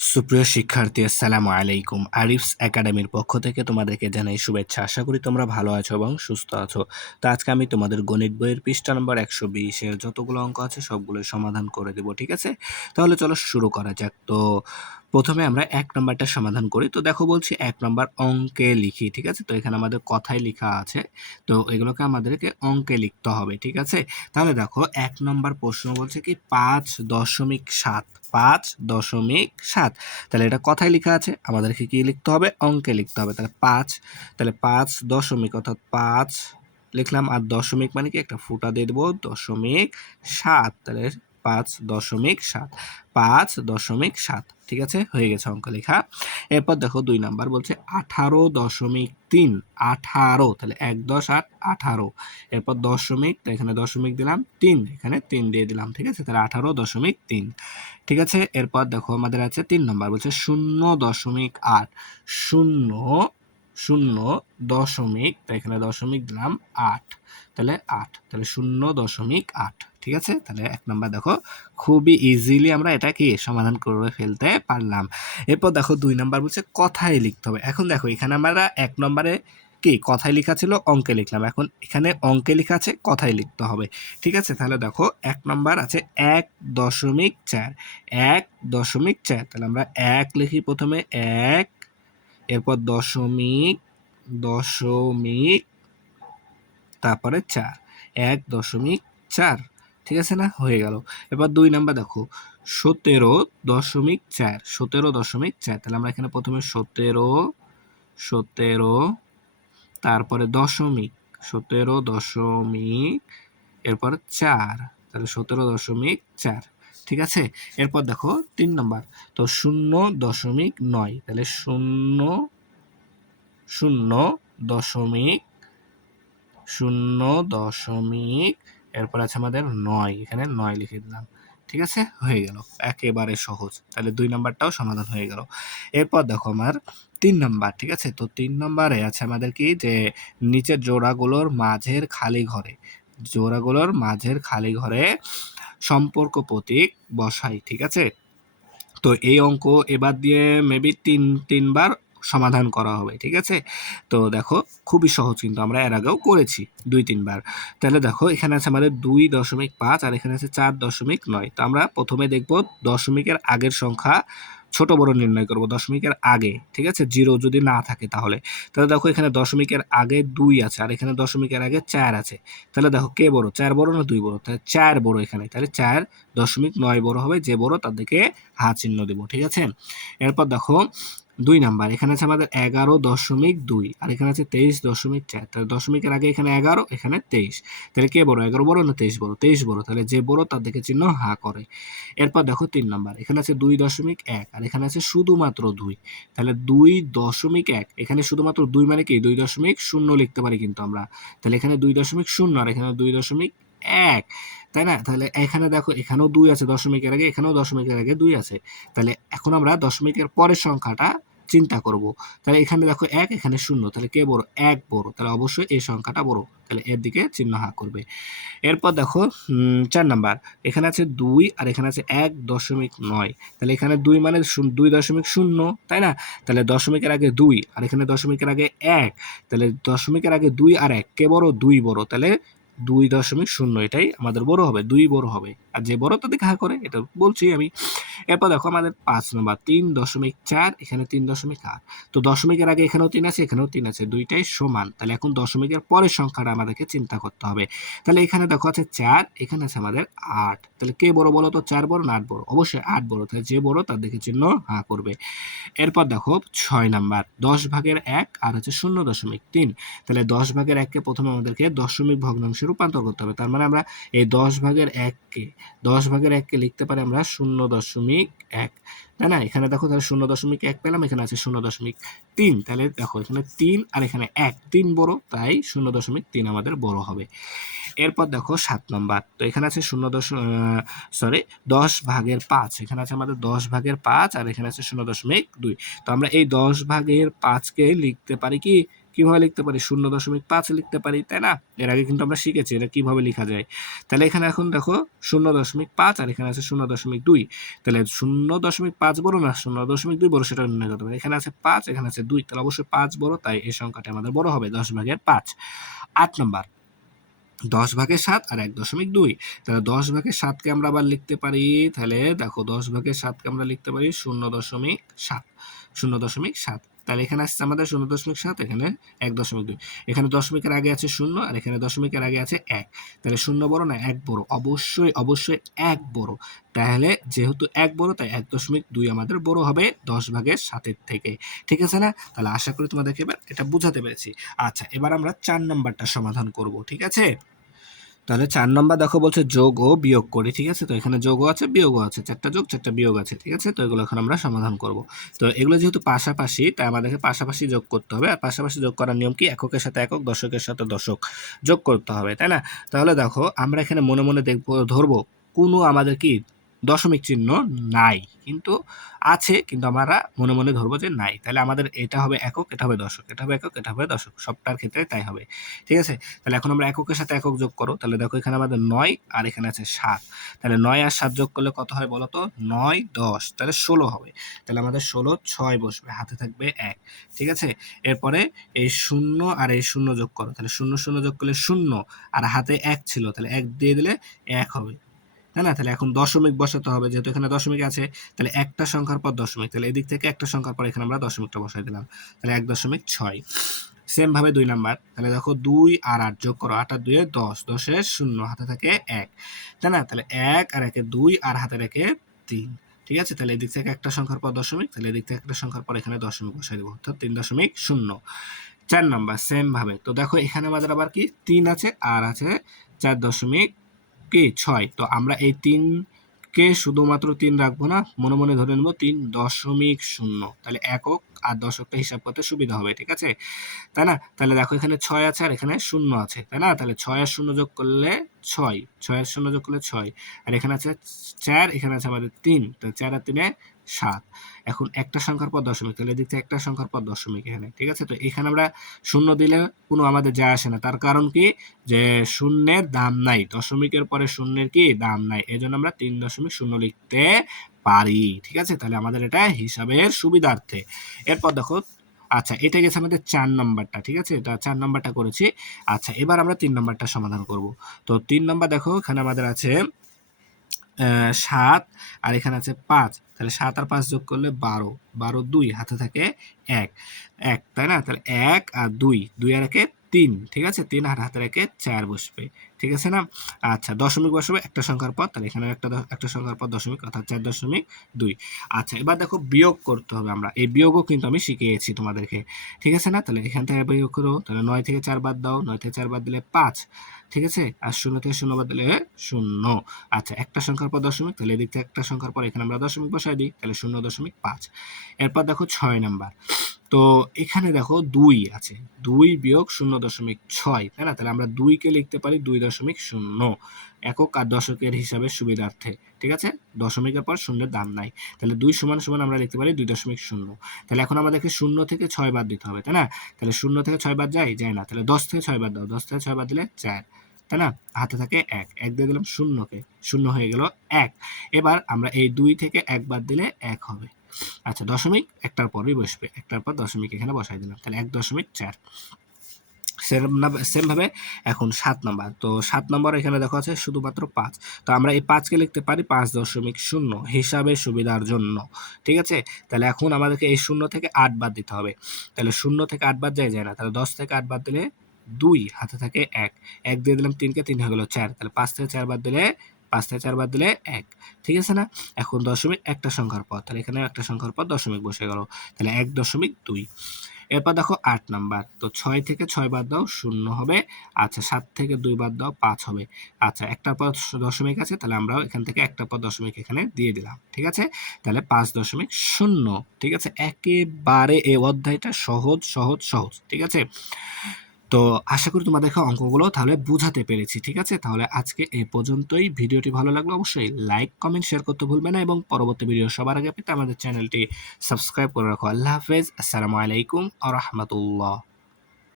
সুপ্রিয় শিক্ষার্থী, আসসালামু আলাইকুম। আরিফস একাডেমির পক্ষ থেকে তোমাদেরকে জানাই শুভেচ্ছা। আশা করি তোমরা ভালো আছো এবং সুস্থ আছো। তো আজকে আমি তোমাদের গণিত বইয়ের পৃষ্ঠা নম্বর 120 এর যতগুলো অঙ্ক আছে সবগুলোই সমাধান করে দেব, ঠিক আছে? তাহলে চলো শুরু করা যাক। তো প্রথমে আমরা 1 নাম্বারটা সমাধান করি। তো দেখো বলছি 1 নাম্বার অঙ্কে লিখি, ঠিক আছে? তো এখানে আমাদের কথায় লিখা আছে। তো এগুলোকে আমাদেরকে অঙ্কে লিখতে হবে, ঠিক আছে? তাহলে দেখো 1 নাম্বার প্রশ্ন বলছে কি 5.7, 5.7। তাহলে এটা কথায় লেখা আছে, আমাদেরকে কি লিখতে হবে? অঙ্কে লিখতে হবে। তাহলে 5, তাহলে 5 দশমিক অর্থাৎ 5 লিখলাম, আর দশমিক মানে কি একটা ফুটা দিয়ে দেবো, 0.7। তাহলে 5.7, 5.7, ঠিক আছে? হয়ে গেছে অঙ্ক লেখা। এরপর দেখো 2 নাম্বার বলছে 18.3, 18, তাহলে 1 10 8 18। এরপর দশমিক, তো এখানে দশমিক দিলাম, 3 এখানে 3 দিয়ে দিলাম, ঠিক আছে? তাহলে 18.3, ঠিক আছে? এরপর দেখো আমাদের আছে 3 নম্বর বলছে 0.8, 0.0, তো এখানে দশমিক দিলাম 8, তাহলে 8, তাহলে 0.8, ঠিক আছে? তাহলে 1 নাম্বার দেখো খুবই ইজিলি আমরা এটা কি সমাধান করে ফেলতে পারলাম। এরপর দেখো 2 নাম্বার বলছে কথায় লিখতে হবে। এখন দেখো এখানে আমরা 1 নম্বরে কি কথায় লেখা ছিল, অঙ্কে লিখলাম। এখন এখানে অঙ্কে লেখা আছে, কথায় লিখতে হবে, ঠিক আছে? তাহলে দেখো 1 নাম্বার আছে 1.4, 1.4, তাহলে আমরা 1 লিখি প্রথমে, 1, এরপর দশমিক, দশমিক, তারপরে 4, 1.4, ঠিক আছে না? হয়ে গেল। এবার 2 নাম্বার দেখো 17.4, 17.4, তাহলে আমরা এখানে প্রথমে 17, 17, তারপরে দশমিক, 17 দশমিক, এরপর 4, তাহলে 17.4, ঠিক আছে? এরপর দেখো 3 নাম্বার, তো 0.9, তাহলে 0, 0.0, এরপর আছে আমাদের 9, এখানে 9 লিখে দিলাম, ঠিক আছে? হয়ে গেল, একেবারে সহজ। তাহলে 2 নাম্বারটাও সমাধান হয়ে গেল। এরপর দেখো আমার 3 নাম্বার, ঠিক আছে? তো 3 নাম্বারে আছে আমাদের কি যে নিচের জোড়াগুলোর মাঝের খালি ঘরে, জোড়াগুলোর মাঝের খালি ঘরে সম্পর্ক প্রতীক বসাই, ঠিক আছে? তো এই অঙ্ক এবার দিয়ে মেবি 3 বার সমাধান করা হবে, ঠিক আছে? তো দেখো খুবই সহজ, কিন্তু আমরা এর আগেও করেছি 2-3 বার। তাহলে দেখো এখানে আছে আমাদের 2.5 আর এখানে আছে 4.9। তো আমরা প্রথমে দেখব দশমিকের আগের সংখ্যা ছোট বড় নির্ণয় করব দশমিকের আগে, ঠিক আছে? 0 যদি না থাকে তাহলে। তাহলে দেখো এখানে দশমিকের আগে 2 আছে আর এখানে দশমিকের আগে 4 আছে। তাহলে দেখো কে বড়, 4 বড় না 2 বড়? তাহলে 4 বড় এখানে, তাহলে 4.9 বড় হবে, যে বড় তার দিকে চিহ্ন দেব, ঠিক আছে? এরপর দেখো 2 নাম্বার, এখানে আছে আমাদের 11.2 আর এখানে আছে 23.4। তাহলে দশমিকের আগে এখানে 11, এখানে 23, তাহলে কে বড়, 11 বড় না 23 বড়? 23 বড়, তাহলে যে বড় তার দিকে চিহ্ন করে। এরপর দেখো 3 নাম্বার, এখানে আছে 2.1 আর এখানে আছে শুধুমাত্র 2, তাহলে 2.1, এখানে শুধুমাত্র 2 মানে কি 2.0 লিখতে পারি কিন্তু আমরা। তাহলে এখানে 2.0 আর এখানে 2.1, তাই না? তাহলে এখানে দেখো এখানেও 2 আছে দশমিকের আগে, এখানেও দশমিকের আগে 2 আছে। তাহলে এখন আমরা দশমিকের পরের সংখ্যাটা চিন্তা করব। তাহলে এখানে দেখো 1, এখানে 0, তাহলে কে বড়? 1 বড়, তাহলে অবশ্যই এই সংখ্যাটা বড়, তাহলে এর দিকে চিহ্ন করবে। এরপর দেখো 4 নাম্বার, এখানে আছে 2 আর এখানে আছে 1.9, তাহলে এখানে 2 মানে 2.0, তাই না? তাহলে দশমিকের আগে 2 আর এখানে দশমিকের আগে 1, তাহলে দশমিকের আগে 2 আর 1 কে বড়? 2 বড়, তাহলে 2.0, এটাই আমাদের বড় হবে, 2 বড় হবে, আর যে বড় তার দিকে করে, এটা বলছি আমি। এরপর দেখো আমাদের 5 নাম্বার 3.4, এখানে 3.8, তো দশমিকের আগে এখানেও 3 আছে, এখানেও 3 আছে, দুইটাই সমান। তাহলে এখন দশমিকের পরের সংখ্যাটা আমাদেরকে চিন্তা করতে হবে। তাহলে এখানে দেখো আছে 4, এখানে আছে আমাদের 8, তাহলে কে বড় বলো তো? 4 বড় না 8 বড়? অবশ্যই 8 বড়, তাহলে যে বড় তার দিকে চিহ্ন করবে। এরপর দেখো 6 নাম্বার, 10/1 আর হচ্ছে 0.3, তাহলে 10/1 কে প্রথমে আমাদেরকে দশমিক ভগ্নাংশে রূপান্তর করতে হবে। তার মানে আমরা এই 10/1 কে লিখতে পারি আমরা 0.1, তাই না? এখানে দেখো তাহলে 0.1 পেলাম, এখানে আছে 0.3, তাহলে দেখো এখানে 3 আর এখানে 1, 3 বড়, তাই 0.3 আমাদের বড় হবে। এরপর দেখো 7 নাম্বার, তো এখানে আছে 10/5, এখানে আছে আমাদের 10/5 আর এখানে আছে 0.2। তো আমরা এই 10/5 কে লিখতে পারি কি কিভাবে লিখতে পারি 0.5 লিখতে পারি, তাই না? এর আগে কিন্তু আমরা শিখেছি এটা কিভাবে লেখা যায়। তাহলে এখানে এখন দেখো 0.5 আর এখানে আছে 0.2, তাহলে 0.5 বড় না 0.2 বড় সেটা নির্ণয় করতে হবে। এখানে আছে 5, এখানে আছে 2, তাহলে অবশ্যই 5 বড়, তাই এই সংখ্যাটা আমাদের বড় হবে 10/5। 8 নম্বর 10/7 আর 1.2, তাহলে 10/7 আমরা আবার লিখতে পারি, তাহলে দেখো 10/7 আমরা লিখতে পারি 0.7, 0.7, তাহলে এখানে আসছে আমাদের 0.7, এখানে 1.2, এখানে দশমিকের আগে আছে 0 আর এখানে দশমিকের আগে আছে 1, তাহলে 0 বড় না 1 বড়, অবশ্যই অবশ্যই 1 বড়, তাহলে যেহেতু 1 বড় তাই 1.2 আমাদের বড় হবে 10/7 থেকে, ঠিক আছে না? তাহলে আশা করি তোমাদেরকে এবার এটা বুঝাতে পেরেছি। আচ্ছা, এবার আমরা 4 নাম্বারটা সমাধান করব, ঠিক আছে? তাহলে 4 নম্বর দেখো বলছে যোগ ও বিয়োগ করি, ঠিক আছে? তো এখানে যোগও আছে বিয়োগও আছে, 4টা যোগ 4টা বিয়োগ আছে, ঠিক আছে? তো এগুলো এখন আমরা সমাধান করব। তো এগুলো যেহেতু পাশাপাশি তাই আমাদেরকে পাশাপাশি যোগ করতে হবে, আর পাশাপাশি যোগ করার নিয়ম কি, এককের সাথে একক, দশকের সাথে দশক যোগ করতে হবে, তাই না? তাহলে দেখো আমরা এখানে মনে মনে দেখবো, ধরবো কোনো আমাদের কি দশমিক চিহ্ন নাই, কিন্তু আছে, কিন্তু আমরা মনে মনে ধরবো যে নাই, তাহলে আমাদের এটা হবে একক, এটা হবে দশক, এটা হবে একক, এটা হবে দশক, সবটার ক্ষেত্রে তাই হবে, ঠিক আছে? তাহলে এখন আমরা এককের সাথে একক যোগ করো, তাহলে দেখো এখানে আমাদের 9 আর এখানে আছে 7, তাহলে 9 আর 7 যোগ করলে কত হয় বলো তো? 9 10, তাহলে 16 হবে, তাহলে আমাদের 16 6 বসবে, হাতে থাকবে 1, ঠিক আছে? এরপরে এই 0 আর এই 0 যোগ করো, তাহলে 0 0 যোগ করলে 0, আর হাতে 1 ছিল, তাহলে 1 দিয়ে দিলে 1 হবে, তাই না? তাহলে এখন দশমিক বসাতে হবে, যেহেতু এখানে দশমিক আছে, তাহলে একটা সংখ্যার পর দশমিক, তাহলে এদিক থেকে একটা সংখ্যার পর এখানে আমরা দশমিকটা বসাই দিলাম, তাহলে 1.6। সেম ভাবে 2 নাম্বার, তাহলে দেখো 2 আর 8 যোগ করো, 8 আর 2 এ 10, 10 এ 0, হাতে থাকে 1, তাই না? তাহলে 1 আর 1 এ 2 আর হাতে রেখে 3, ঠিক আছে? তাহলে এদিক থেকে একটা সংখ্যার পর দশমিক, তাহলে এদিক থেকে একটা সংখ্যার পর এখানে দশমিক বসাই দেবো, অর্থাৎ 3.0। 4 নাম্বার সেম ভাবে, তো দেখো এখানে আমাদের আবার কি 3 আছে আর আছে 4.6, তো আমরা এই 3 কে শুধুমাত্র 3 রাখবো না, মনে মনে ধরে নেবো 3.0, তাহলে একক আর দশকটা হিসাব করতে সুবিধা হবে, ঠিক আছে? তাই না? তাহলে দেখো এখানে 6 আছে আর এখানে 0 আছে, তাই না? তাহলে 6 আর 0 যোগ করলে 6, 6 আর 0 যোগ করলে 6, আর এখানে আছে 4, এখানে আছে আমাদের 3, তো 4 আর 3 এ 7, এখন একটা সংখ্যার পর দশমিক, তাহলে এদিক থেকে একটা সংখ্যার পর দশমিক এখানে, ঠিক আছে? তো এখানে আমরা 0 দিলে কোনো আমাদের যায় আসে না, তার কারণ কি, যে শূন্যের দাম নাই, দশমিকের পরে শূন্যের কি দাম নাই, এজন্য আমরা 3.0 লিখতে পারি, ঠিক আছে? তাহলে আমাদের এটা হিসাবের সুবিধার্থে। এরপর দেখো, আচ্ছা এটা গেছে আমাদের 4 নাম্বারটা, ঠিক আছে? এটা 4 নাম্বারটা করেছি। আচ্ছা এবার আমরা 3 নাম্বারটা সমাধান করব। তো 3 নাম্বার দেখো এখানে আমাদের আছে 7 আর এখানে আছে 5, তাহলে 7 আর 5 যোগ করলে 12, 12 2, হাতে থাকে 1, 1, তাই না? তাহলে 1 আর 2, 2 আর 1 এ 3, ঠিক আছে? 3 আর হাতে রেখে 4 বসবে, ঠিক আছে না? আচ্ছা দশমিক বসাবে একটা সংখ্যার পর, তাহলে এখানে একটা সংখ্যার পর দশমিক, অর্থাৎ 4.2। আচ্ছা এবার দেখো বিয়োগ করতে হবে, আমরা এই বিয়োগও কিন্তু আমি শিখিয়েছি তোমাদেরকে, ঠিক আছে না? তাহলে এখান থেকে বিয়োগ করো, তাহলে 9 থেকে 4 বাদ দাও, 9 থেকে 4 বাদ দিলে 5, ঠিক আছে? আর 0 থেকে 0 বাদ দিলে 0। আচ্ছা একটা সংখ্যার পর দশমিক, তাহলে এদিক থেকে একটা সংখ্যার পর এখানে আমরা দশমিক বসাই দিই, তাহলে 0.5। এরপর দেখো 6 নাম্বার, তো এখানে দেখো 2 আছে, 2 বিয়োগ 0.6, তাই না? তাহলে আমরা 2 কে লিখতে পারি 2.0, একক আর দশকের হিসাবে সুবিধার্থে, ঠিক আছে? দশমিকের পর শূন্যের দাম নাই, তাহলে 2 সমান সমান আমরা লিখতে পারি 2.0। তাহলে এখন আমাদেরকে 0 থেকে 6 বাদ দিতে হবে, তাই না? তাহলে 0 থেকে 6 বাদ যায় না, তাহলে 10 থেকে 6 বাদ দাও, 10 থেকে 6 বাদ দিলে 4, তাই না? হাতে থাকে 1, 1 দিয়ে দিলাম 0কে, 0 হয়ে গেল 1। এবার আমরা এই 2 থেকে 1 বাদ দিলে 1 হবে। আচ্ছা দশমিক একটার পরই বসবে, একটার পর দশমিক এখানে বসাই দিলাম, তাহলে 1.4। সেম ভাবে এখন 7 নাম্বার, তো 7 নাম্বার এখানে দেখো আছে শুধুমাত্র 5, তো আমরা এই 5 কে লিখতে পারি 5.0 হিসাবে সুবিধার জন্য, ঠিক আছে? তাহলে এখন আমাদেরকে এই 0 থেকে 8 বাদ দিতে হবে, তাহলে 0 থেকে 8 বাদ যায় না, তাহলে 10 থেকে 8 বাদ দিলে 2, হাতে থাকে 1, 1 দিয়ে দিলাম 3 কে, 3 হয়ে গেল 4, তাহলে 5 থেকে 4 বাদ দিলে 5 থেকে 4 বাদ দিলে 1, ঠিক আছে না? এখন দশমিক একটা সংখ্যার পর, তাহলে এখানে একটা সংখ্যার পর দশমিক বসে গেল, তাহলে 1.2। এরপর দেখো 8 নাম্বার, তো 6 থেকে 6 বাদ দাও 0 হবে, আচ্ছা 7 থেকে 2 বাদ দাও 5 হবে, আচ্ছা একটার পর দশমিক আছে, তাহলে আমরা এখান থেকে একটা পর দশমিক এখানে দিয়ে দিলাম, ঠিক আছে? তাহলে 5.0, ঠিক আছে? একেবারে এই অধ্যায়টা সহজ সহজ সহজ, ঠিক আছে? তো আশা করি তোমাদেরকে অঙ্কগুলো তাহলে বুঝাতে পেরেছি, ঠিক আছে? তাহলে আজকে এই পর্যন্তই। ভিডিওটি ভালো লাগলে অবশ্যই লাইক, কমেন্ট, শেয়ার করতে ভুলবে না, এবং পরবর্তী ভিডিও সবার আগে পেতে আমাদের চ্যানেলটি সাবস্ক্রাইব করে রাখো। আল্লাহ হাফেজ, আসসালামু আলাইকুম ওয়া রাহমাতুল্লাহ।